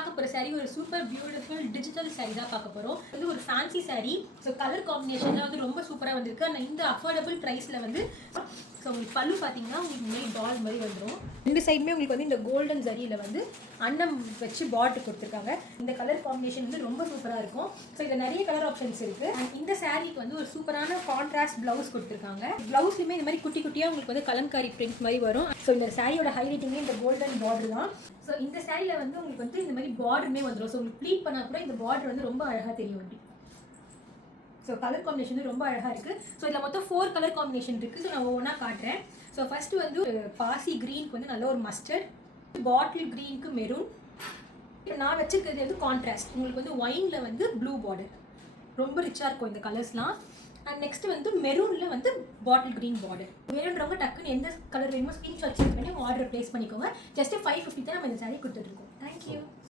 பார்க்க போகிற saree ஒரு சூப்பர் பியூட்டிஃபுல் டிஜிட்டல் saree தான் பார்க்க போகிறோம். வந்து ஒரு ஃபேன்சி saree. ஸோ கலர் காம்பினேஷன்லாம் வந்து ரொம்ப சூப்பராக வந்திருக்கு. ஆனால் இந்த அஃபோர்டபுள் ப்ரைஸில் வந்து ஸோ உங்களுக்கு பல்லு பார்த்தீங்கன்னா உங்களுக்கு இந்த மாதிரி டால் மாதிரி வந்துடும். ரெண்டு சைடுமே உங்களுக்கு வந்து இந்த கோல்டன் ஜரியில் வந்து அன்னம் வச்சு பாட்டு கொடுத்துருக்காங்க. இந்த கலர் காம்பினேஷன் வந்து ரொம்ப சூப்பராக இருக்கும். ஸோ இதில் நிறைய கலர் ஆப்ஷன்ஸ் இருக்குது. அண்ட் இந்த சாரீக்கு வந்து ஒரு சூப்பரான கான்ட்ராஸ்ட் ப்ளவுஸ் கொடுத்துருக்காங்க. ப்ளவுஸ்லையுமே இந்த மாதிரி குட்டி குட்டியாக உங்களுக்கு வந்து கலம்காரி பிரிண்ட் மாதிரி வரும். ஸோ இந்த சாரியோட ஹைலைட்டிங்கே இந்த கோல்டன் பார்டர் தான். ஸோ இந்த சாரியில் வந்து உங்களுக்கு வந்து இந்த மாதிரி பார்டருமே வந்துடும். ஸோ உங்களுக்கு ப்ளீட் பண்ணால் கூட இந்த பார்டர் வந்து ரொம்ப அழகாக தெரியும். அப்படி ஸோ கலர் காம்பினேஷன் ரொம்ப அழகாக இருக்குது. ஸோ இதில் மொத்தம் 4 கலர் காம்பினேஷன் இருக்குது. ஸோ நான் ஒவ்வொன்றா காட்டுறேன். ஸோ ஃபஸ்ட்டு வந்து பாசி க்ரீனுக்கு வந்து நல்ல ஒரு மஸ்டர்ட், பாட்டில் க்ரீனுக்கு மெரூன். இப்போ நான் வச்சுருக்கிறது வந்து கான்ட்ராஸ்ட். உங்களுக்கு வந்து ஒயினில் வந்து ப்ளூ பார்டர் ரொம்ப ரிச்சாக இருக்கும் இந்த கலர்ஸ்லாம். அண்ட் நெக்ஸ்ட் வந்து மெரூனில் வந்து பாட்டில் க்ரீன் பார்டர். வேணுன்றவங்க டக்குன்னு எந்த கலர் வேணுமோ ஸ்க்ரீன்ஷாட் செக் பண்ணி ஆர்டர் ப்ளேஸ் பண்ணிக்கோங்க. ஜஸ்ட்டு 550 தான் நம்ம இந்த சாரீ கொடுத்துட்ருக்கோம். தேங்க்யூ.